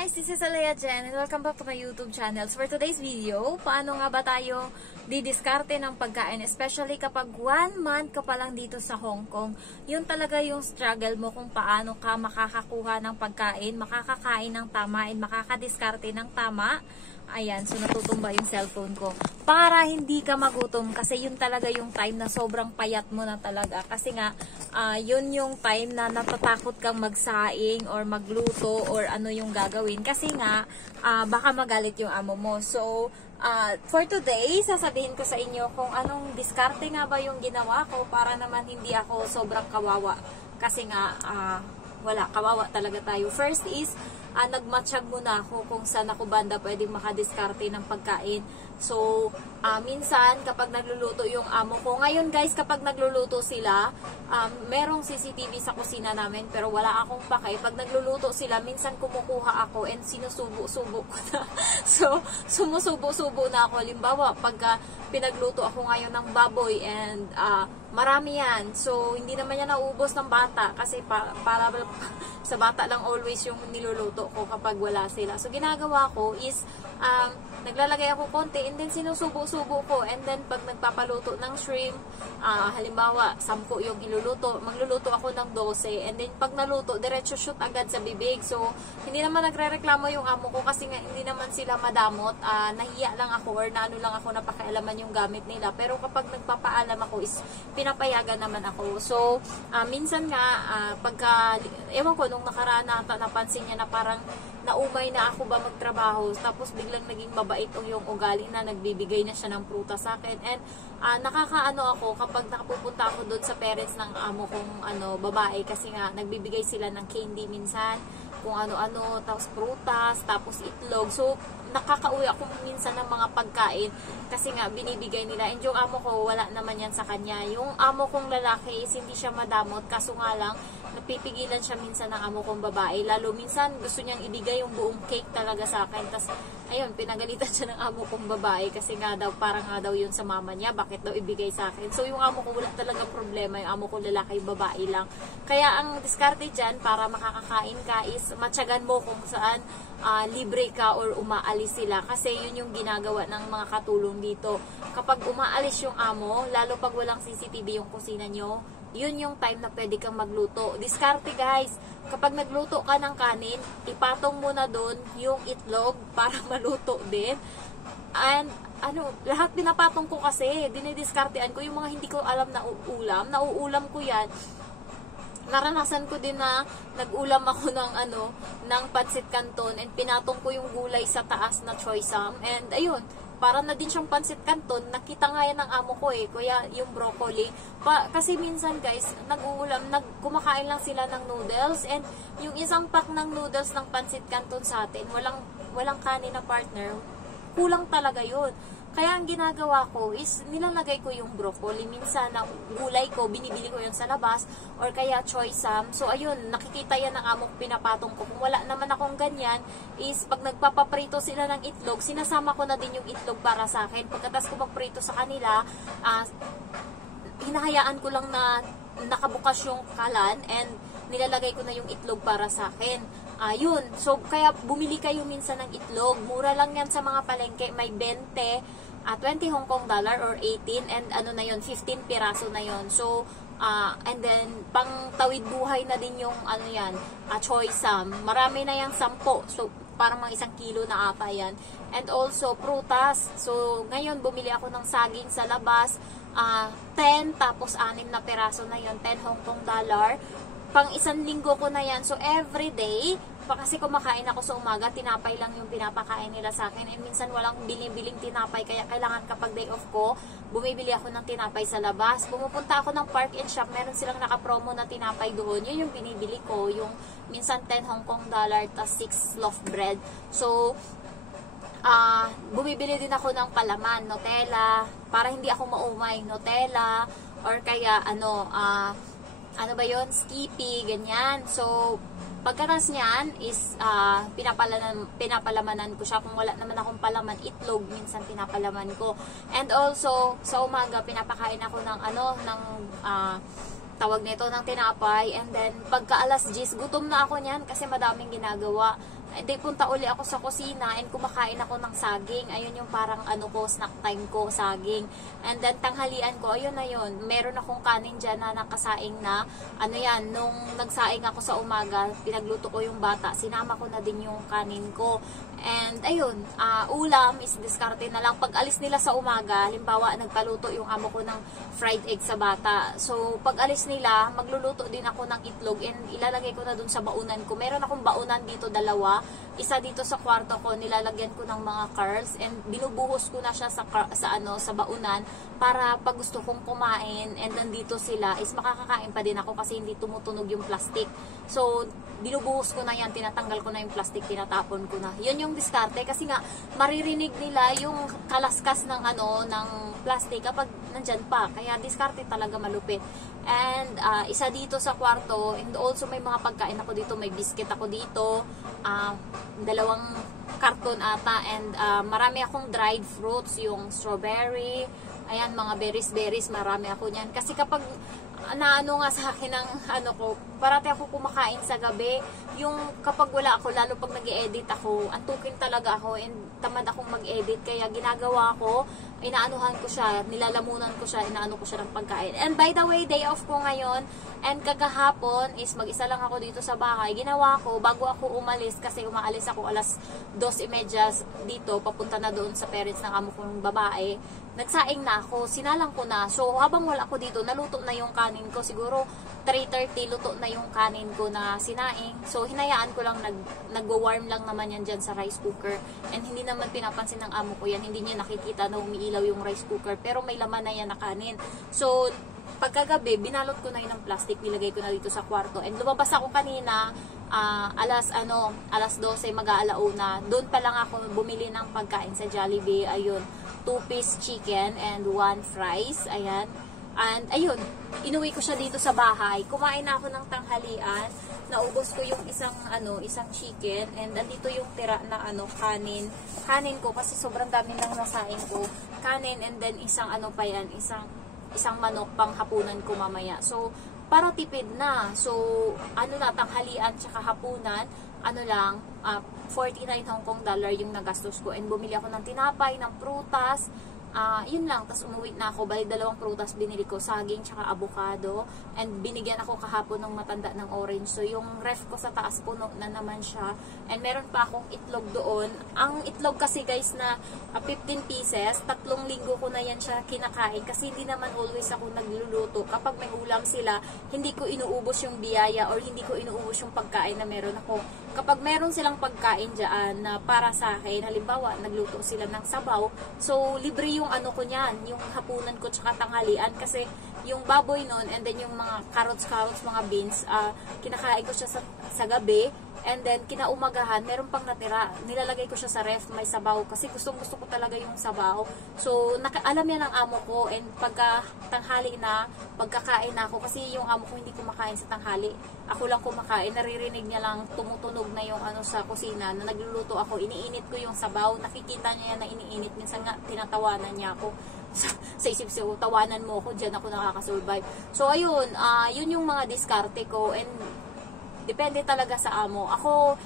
guys, this is Alea Jen and welcome back to my YouTube channel. So for today's video, paano nga ba tayo didiskarte ng pagkain, especially kapag 1 month ka pa lang dito sa Hong Kong. Yun talaga yung struggle mo kung paano ka makakakuha ng pagkain, makakakain ng tama, and makakadiskarte ng tama. Ayan, so natutumba yung cellphone ko. Para hindi ka magutom kasi yun talaga yung time na sobrang payat mo na talaga. Kasi nga, yun yung time na natatakot kang magsaing or magluto or ano yung gagawin. Kasi nga, baka magalit yung amo mo. So, for today, sasabihin ko sa inyo kung anong diskarte nga ba yung ginawa ko para naman hindi ako sobrang kawawa. Kasi nga, wala, kawawa talaga tayo. First is, nagmatsyag muna ako kung saan ako banda pwedeng makadiskarte ng pagkain. So, minsan kapag nagluluto yung amo ko, ngayon guys, kapag nagluluto sila, merong CCTV sa kusina namin, pero wala akong pake. Pag nagluluto sila, minsan kumukuha ako and sinusubo-subo ko na. So, sumusubo-subo na ako. Limbawa, pagka pinagluto ako ngayon ng baboy and marami yan. So, hindi naman yan nauubos ng bata kasi para sa bata lang always yung niluluto ko kapag wala sila. So, ginagawa ko is, naglalagay ako konti and then sinusubo-subo ko. And then, pag nagpapaluto ng shrimp, halimbawa, 10 yung iluluto, magluluto ako ng 12. And then, pag naluto, diretso shoot agad sa bibig. So, hindi naman nagre-reklamo yung amo ko kasi nga hindi naman sila madamot. Nahiya lang ako or naano lang ako na pakialaman yung gamit nila. Pero kapag nagpapaalam ako is pinapayagan naman ako. So, minsan nga, pagka, ewan ko, nung nakaraan napansin niya na parang naumay na ako ba magtrabaho, tapos biglang naging mabait yung ugali na nagbibigay na siya ng prutas sa akin. And nakakaano ako kapag nakapupunta ako doon sa parents ng amo kong babae, kasi nga nagbibigay sila ng candy minsan, kung ano-ano, tapos prutas, tapos itlog. So, nakakauwi ako minsan ng mga pagkain kasi nga binibigay nila. And yung amo ko, wala naman yan sa kanya. Yung amo kong lalaki is hindi siya madamot, kaso nga lang, napipigilan siya minsan ng amo kong babae. Lalo minsan gusto niyang ibigay yung buong cake talaga sa akin. Tapos, ayun, pinagalitan siya ng amo kong babae kasi nga daw, parang nga daw yun sa mama niya, bakit daw ibigay sa akin. So, yung amo ko wala talaga problema, yung amo ko lalaki, babae lang. Kaya ang diskarte dyan para makakakain ka is matyagan mo kung saan libre ka or umaalis sila. Kasi yun yung ginagawa ng mga katulong dito. Kapag umaalis yung amo, lalo pag walang CCTV yung kusina nyo, yun yung time na pwede kang magluto. Diskarte guys, kapag nagluto ka ng kanin, ipatong mo na doon yung itlog para maluto din. And lahat pinapatong ko kasi, dinidiskartean ko yung mga hindi ko alam na nauulam ko yan. Naranasan ko din na nag-ulam ako ng pancit canton and pinatong ko yung gulay sa taas na choy sam. And ayun, para na din siyang pancit canton. Nakita nga yan ng amo ko kuya, yung broccoli. Kasi minsan guys, kumakain lang sila ng noodles, and yung isang pack ng noodles ng pancit canton sa atin, walang kanin na partner, kulang talaga yun. Kaya ang ginagawa ko is nilalagay ko yung broccoli. Minsan na gulay ko, binibili ko yun sa labas or kaya choy sam. So ayun, nakikita yan ng amo, pinapatong ko. Kung wala naman akong ganyan is pag nagpapaprito sila ng itlog, sinasama ko na din yung itlog para sa akin. Pagkatas ko magprito sa kanila, hinahayaan ko lang na nakabukas yung kalan and nilalagay ko na yung itlog para sa akin. Yun. So, kaya bumili kayo minsan ng itlog. Mura lang yan sa mga palengke. May 20 Hong Kong dollar or 18 and na yun, 15 piraso na yun. So, and then, pang tawid buhay na din yung yan, choy sam. Marami na yung 10. So, parang mga 1 kilo na ata yan. And also, prutas. So, ngayon, bumili ako ng saging sa labas. 10, tapos 6 na piraso na yun. 10 Hong Kong dollar. Pang 1 linggo ko na yan. So, every day, kasi kumakain ako sa umaga, tinapay lang yung pinapakain nila sa akin. And minsan walang biling tinapay, kaya kailangan kapag day off ko, bumibili ako ng tinapay sa labas. Pumupunta ako ng Park and Shop, meron silang nakapromo na tinapay doon. Yun yung binibili ko, yung minsan 10 Hong Kong dollar, tas 6 loaf bread. So, bumibili din ako ng palaman, Nutella, para hindi ako maumay, Nutella, or kaya Skippy, ganyan. So, pagkatas niyan is pinapalamanan ko siya. Kung wala naman akong palaman, itlog minsan pinapalaman ko. And also, sa umaga pinapakain ako ng tawag nito ng tinapay, and then pagka alas 10, gutom na ako niyan kasi madaming ginagawa. Hindi, punta uli ako sa kusina and kumakain ako ng saging. Ayun yung parang ano ko, snack time ko, saging. And then tanghalian ko, ayun na yun. Meron akong kanin dyan na nakasaing na. Ano yan, nung nagsaing ako sa umaga, pinagluto ko yung bata, sinama ko na din yung kanin ko. And ayun, ulam is diskarte na lang. Pag alis nila sa umaga, halimbawa nagpaluto yung amo ko ng fried egg sa bata. So pag alis nila, magluluto din ako ng itlog and ilalagay ko na dun sa baunan ko. Meron akong baunan dito, dalawa. Isa dito sa kwarto ko, nilalagyan ko ng mga curls and binubuhos ko na siya sa baunan para pag gusto kong kumain and nandito sila is makakakain pa din ako kasi hindi tumutunog yung plastic. So binubuhos ko na yan, tinatanggal ko na yung plastic, tinatapon ko na. Yun yung diskarte kasi nga maririnig nila yung kalaskas ng ng plastic kapag nandyan pa. Kaya diskarte talaga malupit. And isa dito sa kwarto, and also may mga pagkain ako dito, may biscuit ako dito, dalawang karton ata, and marami akong dried fruits, yung strawberry, ayan, mga berries, marami ako niyan. Kasi kapag naano nga sa akin ng ko, parati ako kumakain sa gabi. Yung kapag wala ako, lalo pag nag-e-edit ako, antukin talaga ako and tamad akong mag-edit. Kaya ginagawa ko, inaanuhan ko siya, nilalamunan ko siya, inaano ko siya ng pagkain. And by the way, day off ko ngayon, and kagahapon is mag-isa lang ako dito sa bahay. Ginawa ko, bago ako umalis, kasi umaalis ako alas 2:30 dito, papunta na doon sa parents ng amo kong babae. Nagsaing na ako, sinalang ko na. So, habang wala ako dito, naluto na yung kanin ko. Siguro, 3:30 luto na yung kanin ko na sinaing. So, hinayaan ko lang, nagwa-warm lang naman yan dyan sa rice cooker. And hindi naman pinapansin ng amo ko yan. Hindi niya nakikita na umiilaw yung rice cooker. Pero may laman na yan na kanin. So, pagkagabi, binalot ko na yun ng plastic. Nilagay ko na dito sa kwarto. And lumabas ako kanina, alas 12, mag-aalauna. Doon pa lang ako bumili ng pagkain sa Jollibee. Ayun, 2-piece chicken and 1 fries. Ayan. And ayun, inuwi ko siya dito sa bahay. Kumain na ako ng tanghalian. Naubos ko yung isang chicken and andito yung tira na kanin ko kasi sobrang dami nang nasain ko. Kanin and then isang isang manok pang hapunan ko mamaya. So para tipid na. So tanghalian tsaka hapunan, 49 Hong Kong dollar yung nagastos ko. And bumili ako ng tinapay, ng prutas, yun lang. Tapos umuwi na ako. Bali, 2 prutas binili ko, saging tsaka avocado. And binigyan ako kahapon ng matanda ng orange. So yung ref ko sa taas puno na naman siya. And meron pa akong itlog doon. Ang itlog kasi guys na 15 pieces, 3 linggo ko na yan siya kinakain. Kasi hindi naman always ako nagluluto. Kapag may ulam sila, hindi ko inuubos yung biyaya or hindi ko inuubos yung pagkain na meron ako. Kapag meron silang pagkain dyan na para sa akin, halimbawa, nagluto sila ng sabaw, so libre yung ko niyan, yung hapunan ko tsaka tanghalian kasi yung baboy nun and then yung mga carrots, mga beans, kinakain ko siya sa gabi. And then, kinaumagahan, meron pang natira. Nilalagay ko siya sa ref, may sabaw. Kasi gusto ko talaga yung sabaw. So, alam yan ng amo ko. And pagka tanghali na, pagkakain na ako. Kasi yung amo ko hindi kumakain sa tanghali. Ako lang kumakain. Naririnig niya lang, tumutunog na yung sa kusina. Na nagluluto ako, iniinit ko yung sabaw. Nakikita niya yan na iniinit. Minsan nga, tinatawanan niya ako. Sa isip ko, tawanan mo ako, dyan ako nakakasurvive. So, ayun, yun yung mga diskarte ko. And depende talaga sa amo. Ako,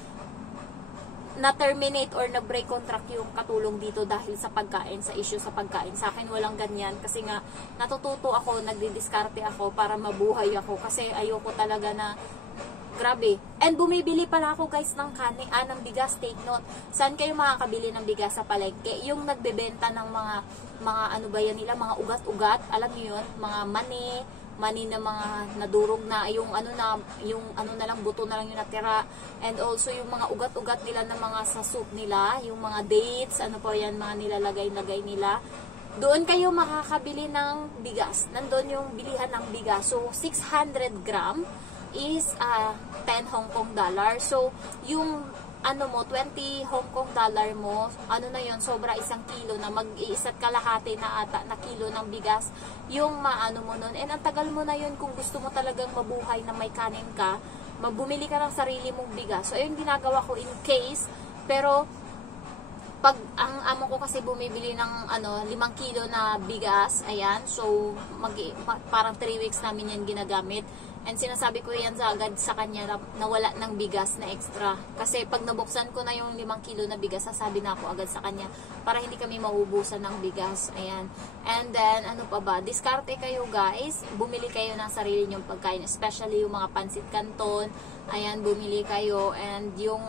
na-terminate or na-break contract yung katulong dito dahil sa pagkain, sa issue sa pagkain. Sa akin walang ganyan kasi nga natututo ako, nagdidiskarte ako para mabuhay ako kasi ayoko talaga na grabe. And bumibili pala ako guys ng ng bigas, take note. Saan kayo makakabili ng bigas sa palengke? Yung nagbebenta ng mga nila, mga ugat-ugat, alam niyo yun, mga mani na mga nadurog na, yung na lang, buto na lang yung natira. And also yung mga ugat-ugat nila na mga sa soup nila, yung mga dates, yan, mga nilalagay nila. Doon kayo makakabili ng bigas. Nandun yung bilihan ng bigas. So, 600 gram is 10 Hong Kong dollar. So, yung 20 Hong Kong dollar mo, na yun, sobra 1 kilo na mag-iisa't kalahati na ata na kilo ng bigas, yung mo nun. And ang tagal mo na yun kung gusto mo talagang mabuhay na may kanin ka, bumili ka ng sarili mong bigas. So, ayun ginagawa ko in case, pero pag ang amo ko kasi bumibili ng 5 kilo na bigas, ayan, so parang 3 weeks namin yan ginagamit. And sinasabi ko yan agad sa kanya na wala ng bigas na extra. Kasi pag nabuksan ko na yung 5 kilo na bigas, sasabi na ako agad sa kanya para hindi kami mauubusan ng bigas. Ayan. And then, ano pa ba? Diskarte kayo guys. Bumili kayo ng sarili nyong pagkain. Especially yung mga pansit canton. Ayan, bumili kayo. And yung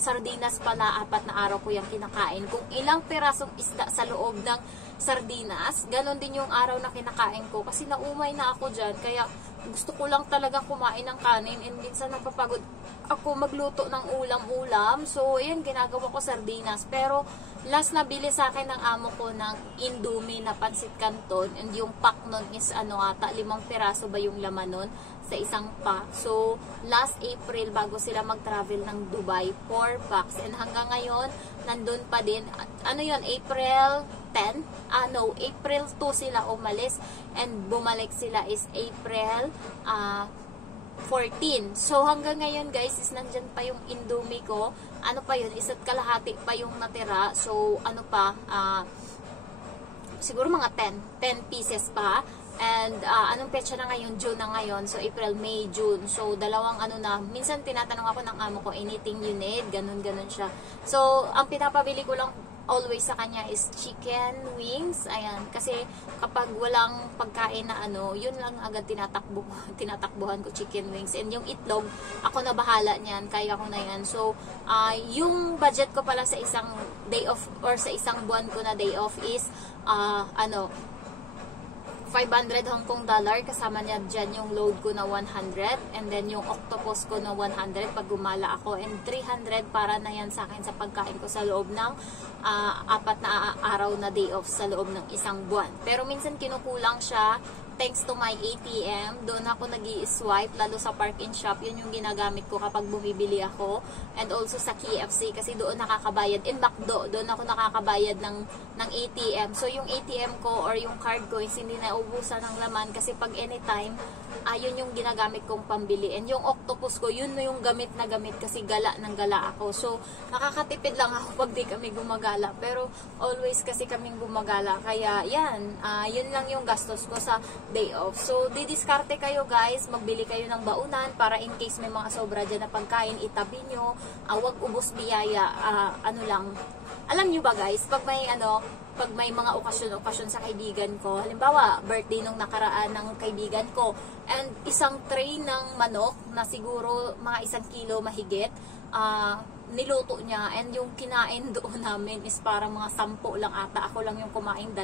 sardinas pala, 4 na araw ko yung kinakain. Kung ilang pirasong isda sa loob ng sardinas, ganon din yung araw na kinakain ko. Kasi naumay na ako dyan. Kaya gusto ko lang talaga kumain ng kanin. And minsan napapagod ako magluto ng ulam-ulam. So, ayan, ginagawa ko sardinas. Pero, last na bili sa akin ng amo ko ng Indomie na pansit canton. And yung pack nun is, 5 piraso ba yung laman nun sa isang pack. So, last April, bago sila mag-travel ng Dubai, 4 packs. And hanggang ngayon, nandun pa din. Ano yun? April 10? No, April 2 sila umalis. And bumalik sila is April 14. So, hanggang ngayon guys, is nandyan pa yung Indomie ko. Ano pa yun? Isa't kalahati pa yung natira. So, ano pa? Siguro mga 10 pieces pa. And, anong petsa na ngayon? June na ngayon. So, April, May, June. So, dalawang minsan tinatanong ako ng amo ko, anything you need? Ganun siya. So, ang pinapabili ko lang always sa kanya is chicken wings. Ayan. Kasi, kapag walang pagkain na yun lang agad tinatakbuhan ko chicken wings. And yung itlog, ako na bahala niyan. Kaya ko na yan. So, yung budget ko pala sa isang day off or sa isang buwan ko na day off is, 500 Hong Kong dollar, kasama niya dyan yung load ko na 100, and then yung octopus ko na 100 pag gumala ako, and 300 para na yan sa akin sa pagkain ko sa loob ng 4 na araw na day off sa loob ng isang buwan. Pero minsan kinukulang siya thanks to my ATM. Doon ako nag-i-swipe, lalo sa park and shop. Yun yung ginagamit ko kapag bumibili ako. And also sa KFC, kasi doon nakakabayad. In McDo, doon ako nakakabayad ng ATM. So, yung ATM ko or yung card ko is hindi na ubusan ng laman. Kasi pag anytime, yun yung ginagamit kong pambili. And yung octopus ko, yun yung gamit na gamit kasi gala ng gala ako. So, nakakatipid lang ako pag di kami gumagala. Pero, always kasi kaming gumagala. Kaya, yan. Yun lang yung gastos ko sa day off. So, didiskarte kayo guys. Magbili kayo ng baunan para in case may mga sobra dyan na pagkain, itabi nyo. Wag ubos biyaya. Alam nyo ba guys, pag may mga okasyon sa kaibigan ko, halimbawa, birthday nung nakaraan ng kaibigan ko, and isang tray ng manok na siguro mga 1 kilo mahigit, niluto niya, and yung kinain doon namin is parang mga 10 lang ata. Ako lang yung kumain 2,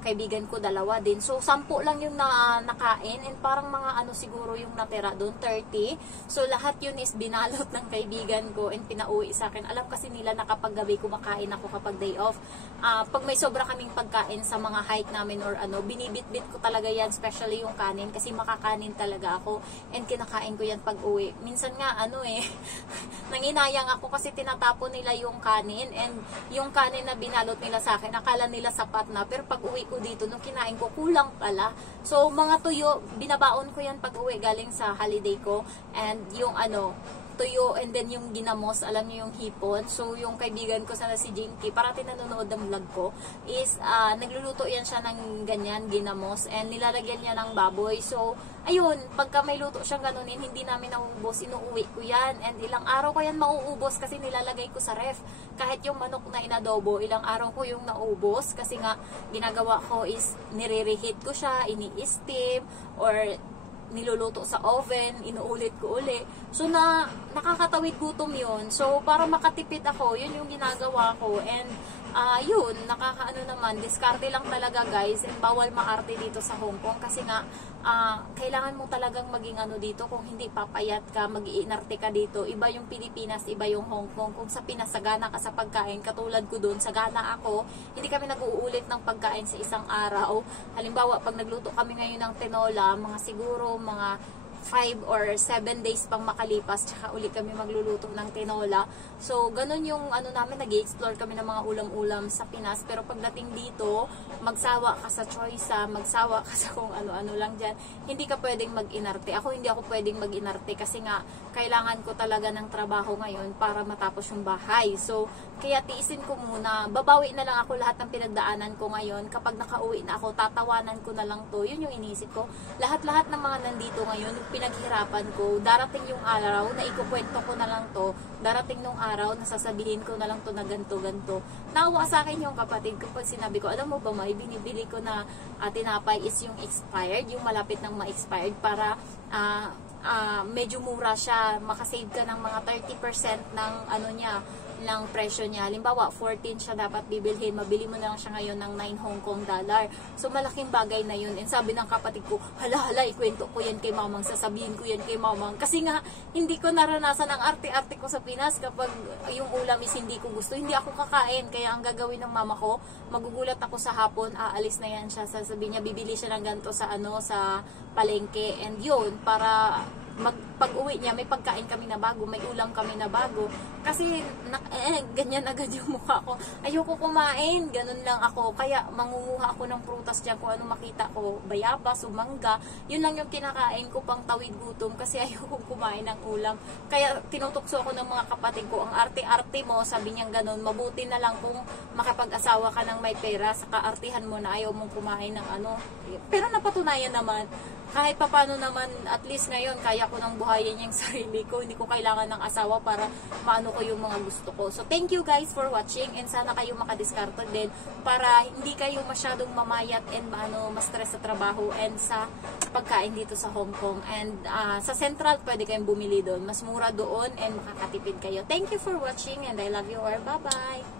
kaibigan ko 2 din. So, 10 lang yung nakain, and parang mga siguro yung natira doon, 30. So, lahat yun is binalot ng kaibigan ko and pinauwi sa akin. Alam kasi nila na kapag gabi kumakain ako kapag day off. Pag may sobra kaming pagkain sa mga hike namin or binibit-bit ko talaga yan, especially yung kanin, kasi makakanin talaga ako, and kinakain ko yan pag uwi. Minsan nga, nanginayang ako kasi tinatapon nila yung kanin, and yung kanin na binalot nila sa akin, akala nila sapat na, pero pag uwi ko dito, nung kinain ko, kulang pala. So, mga tuyo, binabaon ko yan pag uwi galing sa holiday ko, and yung tuyo, and then yung ginamos, alam niyo yung hipon. So, yung kaibigan ko sana si Jinky, parati nanonood ng vlog ko, is nagluluto yan siya ng ganyan, ginamos, and nilalagyan niya ng baboy. So, ayun, pagka may luto siyang ganunin, hindi namin nauubos, inuuwi ko yan, and ilang araw ko yan mauubos kasi nilalagay ko sa ref. Kahit yung manok na inadobo, ilang araw ko yung naubos kasi nga, ginagawa ko is nire-reheat ko siya, ini-steam, or niluluto sa oven, inuulit ko uli. So, nakakatawid gutom yun. So, para makatipid ako, yun yung ginagawa ko. And, yun, naman, diskarte lang talaga guys. And bawal maarte dito sa Hong Kong. Kasi nga, kailangan mo talagang maging dito. Kung hindi papayat ka, mag-iinarte ka dito. Iba yung Pilipinas, iba yung Hong Kong. Kung sa Pinas, sagana ka sa pagkain, katulad ko doon, sagana ako. Hindi kami nag-uulit ng pagkain sa isang araw. Halimbawa, pag nagluto kami ngayon ng tinola, mga 5 or 7 days pang makalipas, tsaka uli kami magluluto ng tinola. So, ganun yung namin, nag-i-explore kami ng mga ulam-ulam sa Pinas. Pero pagdating dito, magsawa ka sa choice, magsawa ka sa kung ano-ano lang dyan. Hindi ka pwedeng mag-inarte. Ako hindi ako pwedeng mag-inarte kasi nga, kailangan ko talaga ng trabaho ngayon para matapos yung bahay. So, kaya tiisin ko muna. Babawi na lang ako lahat ng pinagdaanan ko ngayon. Kapag nakauwi na ako, tatawanan ko na lang to. Yun yung iniisip ko. Lahat-lahat ng mga nandito ngayon, pinaghirapan ko. Darating yung araw na ikukwento ko na lang to. Darating nung araw na sasabihin ko na lang to na ganto-ganto. Nawa sa akin yung kapatid ko pag sinabi ko, alam mo ba, may binibili ko na tinapay is yung expired, yung malapit ng ma-expired para medyo mura siya, makasave ka ng mga 30% ng ano niya, ng presyo niya. Halimbawa, 14 siya dapat bibilhin, mabili mo na lang siya ngayon ng 9 Hong Kong dollar. So, malaking bagay na yun. And sabi ng kapatid ko, hala, ikwento ko yan kay mamang, sasabihin ko yan kay mamang. Kasi nga, hindi ko naranasan ang arte-arte ko sa Pinas kapag yung ulam is hindi ko gusto. Hindi ako kakain. Kaya ang gagawin ng mama ko, magugulat ako sa hapon, aalis na yan siya. Sasabihin niya, bibili siya ng ganito sa sa palengke. And yun, para pag-uwi niya, may pagkain kami na bago, may ulam kami na bago. Kasi, ganyan agad yung mukha ko. Ayoko kumain, ganun lang ako. Kaya, mangunguha ako ng prutas dyan kung ano makita ko, bayabas o mangga. Yun lang yung kinakain ko pang tawid gutom kasi ayoko kumain ng ulam. Kaya, tinutukso ako ng mga kapatid ko, ang arte-arte mo, sabi niyang ganun, mabuti na lang kung makapag-asawa ka ng may pera, saka artihan mo na ayaw mong kumain ng ano. Pero napatunayan naman, kahit papano naman, at least ngayon, kaya ko nang buhayin yung sarili ko. Hindi ko kailangan ng asawa para maano ko yung mga gusto ko. So, thank you guys for watching and sana kayo makadiskarto din para hindi kayo masyadong mamayat and ma-stress sa trabaho and sa pagkain dito sa Hong Kong. And sa Central, pwede kayong bumili doon. Mas mura doon and makakatipid kayo. Thank you for watching and I love you all. Bye-bye!